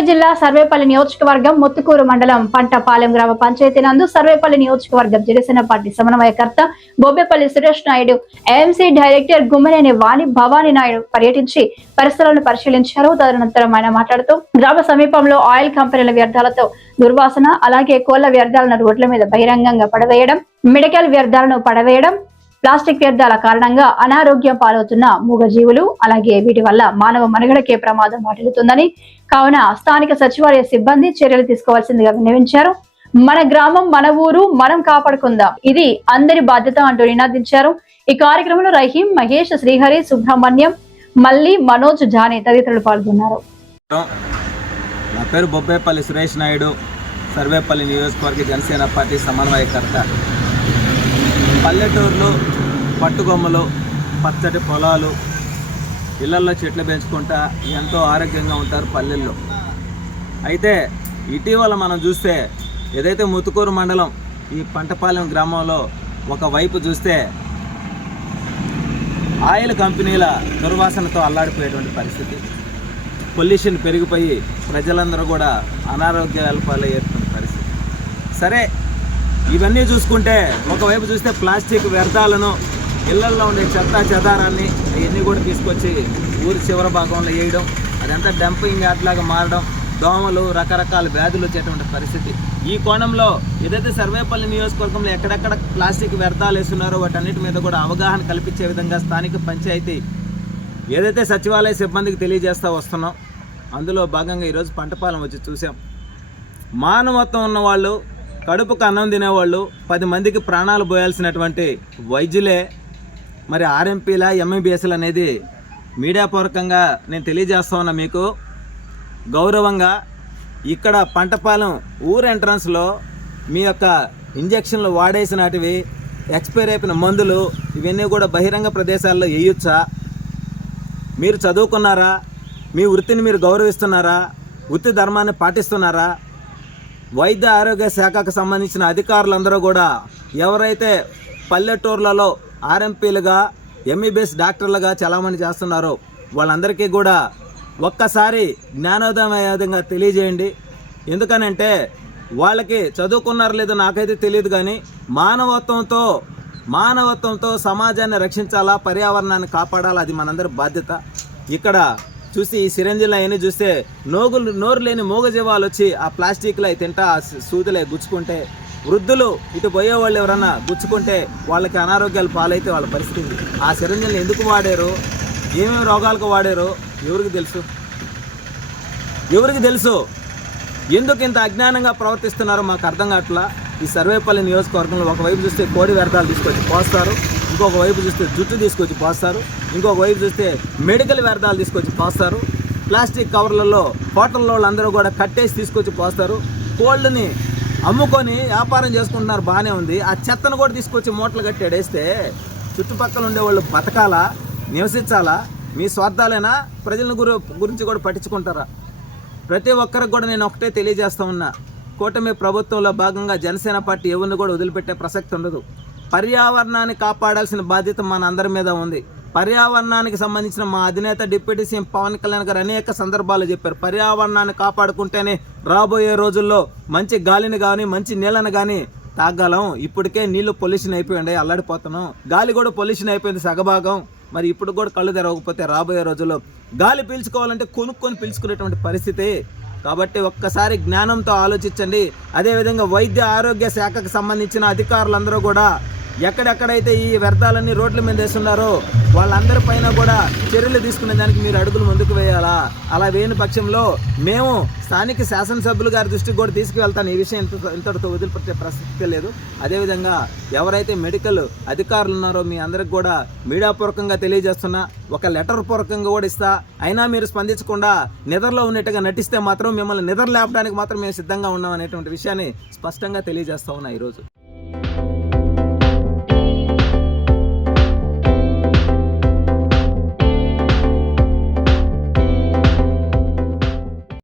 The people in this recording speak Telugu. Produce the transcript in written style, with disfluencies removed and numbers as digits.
చిత్తూరు జిల్లా సర్వేపల్లి నియోజకవర్గం ముత్తుకూరు మండలం పంటపాలెం గ్రామ పంచాయతీ నందు సర్వేపల్లి నియోజకవర్గం జనసేన పార్టీ సమన్వయకర్త బొబ్బేపల్లి సురేష్ నాయుడు, ఏఎంసీ డైరెక్టర్ గుమ్మనేని వాణి భవానీ నాయుడు పర్యటించి పరిస్థితులను పరిశీలించారు. తదనంతరం ఆయన మాట్లాడుతూ గ్రామ సమీపంలో ఆయిల్ కంపెనీల వ్యర్థాలతో దుర్వాసన, అలాగే కోళ్ల వ్యర్థాలను రోడ్ల మీద బహిరంగంగా పడవేయడం, మెడికల్ వ్యర్థాలను పడవేయడం, ప్లాస్టిక్ వ్యర్థాల కారణంగా అనారోగ్యం పాలవుతున్న మూగజీవులు, అలాగే వీటి వల్ల మానవ మనుగడకే ప్రమాదం వాటిల్లుతుందని, కావున స్థానిక సచివాలయ సిబ్బంది చర్యలు తీసుకోవాల్సిందిగా విన్నవించారు. మన గ్రామం మన ఊరు మనం కాపాడుకుందాం, ఇది అందరి బాధ్యత అంటూ నినాదించారు. ఈ కార్యక్రమంలో రహీం, మహేష్, శ్రీహరి, సుబ్రహ్మణ్యం, మల్లి, మనోజ్, జానీ తదితరులు పాల్గొన్నారు. నా పేరు బొబ్బేపల్లి సురేష్ నాయుడు, సర్వేపల్లి నియోజకవర్గ జనసేన పార్టీ సమన్వయకర్త. పల్లెటూరులో పట్టుకొమ్మలు, పచ్చటి పొలాలు, ఇళ్లల్లో చెట్లు పెంచుకుంటా ఎంతో ఆరోగ్యంగా ఉంటారు పల్లెల్లో. అయితే ఇటీవల మనం చూస్తే ఏదైతే ముత్తుకూరు మండలం ఈ పంటపాలెం గ్రామంలో ఒకవైపు చూస్తే ఆయిల్ కంపెనీల దుర్వాసనతో అల్లాడిపోయేటువంటి పరిస్థితి, పొల్యూషన్ పెరిగిపోయి ప్రజలందరూ కూడా అనారోగ్యాల పాలయ్యేటువంటి పరిస్థితి. సరే, ఇవన్నీ చూసుకుంటే ఒకవైపు చూస్తే ప్లాస్టిక్ వ్యర్థాలను, ఇళ్లల్లో ఉండే చెత్త చెదారాన్ని ఇవన్నీ కూడా తీసుకొచ్చి ఊరి చివరి భాగంలో వేయడం, అదంతా డంపింగ్ యార్డ్లాగా మారడం, దోమలు, రకరకాల వ్యాధులు వచ్చేటువంటి పరిస్థితి. ఈ కోణంలో ఏదైతే సర్వేపల్లి నియోజకవర్గంలో ఎక్కడెక్కడ ప్లాస్టిక్ వ్యర్థాలు వేస్తున్నారో వాటన్నిటి మీద కూడా అవగాహన కల్పించే విధంగా స్థానిక పంచాయతీ ఏదైతే సచివాలయ సిబ్బందికి తెలియజేస్తూ వస్తున్నాం, అందులో భాగంగా ఈరోజు పంటపాలెం వచ్చి చూసాం. మానవత్వం ఉన్నవాళ్ళు, కడుపుకు అన్నం తినేవాళ్ళు, 10 మందికి ప్రాణాలు పోయాల్సినటువంటి వైద్యులే మరి ఆర్ఎంపీల, ఎంబీబీఎస్లు అనేది మీడియా పూర్వకంగా నేను తెలియజేస్తా ఉన్నా మీకు గౌరవంగా. ఇక్కడ పంటపాలెం ఊరు ఎంట్రన్స్లో మీ యొక్క ఇంజక్షన్లు వాడేసినటివి, ఎక్స్పైర్ అయిపోయిన మందులు ఇవన్నీ కూడా బహిరంగ ప్రదేశాల్లో వేయొచ్చా? మీరు చదువుకున్నారా? మీ వృత్తిని మీరు గౌరవిస్తున్నారా? వృత్తి ధర్మాన్ని పాటిస్తున్నారా? వైద్య ఆరోగ్య శాఖకు సంబంధించిన అధికారులందరూ కూడా ఎవరైతే పల్లెటూర్లలో ఆర్ఎంపీలుగా, ఎంబీబీఎస్ డాక్టర్లుగా చలామణి చేస్తున్నారో వాళ్ళందరికీ కూడా ఒక్కసారి జ్ఞానోదయం అయ్యే విధంగా తెలియజేయండి. ఎందుకనంటే వాళ్ళకి చదువుకున్నారో లేదో నాకైతే తెలియదు, కానీ మానవత్వంతో సమాజాన్ని రక్షించాలా, పర్యావరణాన్ని కాపాడాలా, అది మనందరి బాధ్యత. ఇక్కడ చూసి ఈ సిరంజిలు అవన్నీ చూస్తే నోరు లేని మూగజీవాలు వచ్చి ఆ ప్లాస్టిక్లో తింటా, ఆ సూదులే గుచ్చుకుంటే, వృద్ధులు ఇటు పోయేవాళ్ళు ఎవరన్నా గుచ్చుకుంటే వాళ్ళకి అనారోగ్యాలు పాలైతే వాళ్ళ పరిస్థితి. ఆ సిరంజిలు ఎందుకు వాడారు, ఏమేమి రోగాలకు వాడారు ఎవరికి తెలుసు? ఎందుకు ఇంత అజ్ఞానంగా ప్రవర్తిస్తున్నారో మాకు అర్థం కావట్లా. ఈ సర్వేపల్లి నియోజకవర్గంలో ఒకవైపు చూస్తే కోడి వ్యర్థాలు తీసుకొచ్చి పోస్తారు, ఇంకొక వైపు చూస్తే జుట్టు తీసుకొచ్చి పోస్తారు, ఇంకొక వైపు చూస్తే మెడికల్ వ్యర్థాలు తీసుకొచ్చి పోస్తారు, ప్లాస్టిక్ కవర్లలో హోటల్లో వాళ్ళందరూ కూడా కట్టేసి తీసుకొచ్చి పోస్తారు. కోళ్ళని అమ్ముకొని వ్యాపారం చేసుకుంటున్నారు, బాగానే ఉంది. ఆ చెత్తను కూడా తీసుకొచ్చి మూటలు కట్టి ఎడేస్తే చుట్టుపక్కల ఉండేవాళ్ళు బతకాలా, నివసించాలా? మీ స్వార్థాలైనా ప్రజల గురించి కూడా పట్టించుకుంటారా? ప్రతి ఒక్కరికి కూడా నేను ఒకటే తెలియజేస్తా ఉన్నా, కూటమి ప్రభుత్వంలో భాగంగా జనసేన పార్టీ ఎవరిని కూడా వదిలిపెట్టే ప్రసక్తి ఉండదు. పర్యావరణాన్ని కాపాడాల్సిన బాధ్యత మన అందరి మీద ఉంది. పర్యావరణానికి సంబంధించిన మా అధినేత డిప్యూటీ సీఎం పవన్ కళ్యాణ్ గారు అనేక సందర్భాలు చెప్పారు, పర్యావరణాన్ని కాపాడుకుంటేనే రాబోయే రోజుల్లో మంచి గాలిని కానీ, మంచి నీళ్ళని కానీ తాగలం. ఇప్పటికే నీళ్లు పొల్యూషన్ అయిపోయింది, అల్లాడిపోతున్నాం. గాలి కూడా పొల్యూషన్ అయిపోయింది సగభాగం. మరి ఇప్పుడు కూడా కళ్ళు తెరవకపోతే రాబోయే రోజుల్లో గాలి పీల్చుకోవాలంటే కొనుక్కొని పీల్చుకునేటువంటి పరిస్థితి. కాబట్టి ఒక్కసారి జ్ఞానంతో ఆలోచించండి. అదేవిధంగా వైద్య ఆరోగ్య శాఖకు సంబంధించిన అధికారులందరూ కూడా ఎక్కడెక్కడైతే ఈ వ్యర్థాలన్నీ రోడ్ల మీద వేస్తున్నారో వాళ్ళందరి పైన కూడా చర్యలు తీసుకునే దానికి మీరు అడుగులు ముందుకు వేయాలా? అలా వేయని పక్షంలో మేము స్థానిక శాసనసభ్యులు గారి దృష్టికి కూడా తీసుకువెళ్తాను. ఈ విషయం ఇంతటితో వదిలిపెట్టే ప్రసక్తి లేదు. అదేవిధంగా ఎవరైతే మెడికల్ అధికారులు ఉన్నారో మీ అందరికి కూడా మీడియా పూర్వకంగా తెలియజేస్తున్నా, ఒక లెటర్ పూర్వకంగా కూడా ఇస్తా, అయినా మీరు స్పందించకుండా నిద్రలో ఉన్నట్టుగా నటిస్తే మాత్రం మిమ్మల్ని నిద్ర లేపడానికి మాత్రం మేము సిద్ధంగా ఉన్నాం అనేటువంటి విషయాన్ని స్పష్టంగా తెలియజేస్తా ఉన్నా ఈరోజు.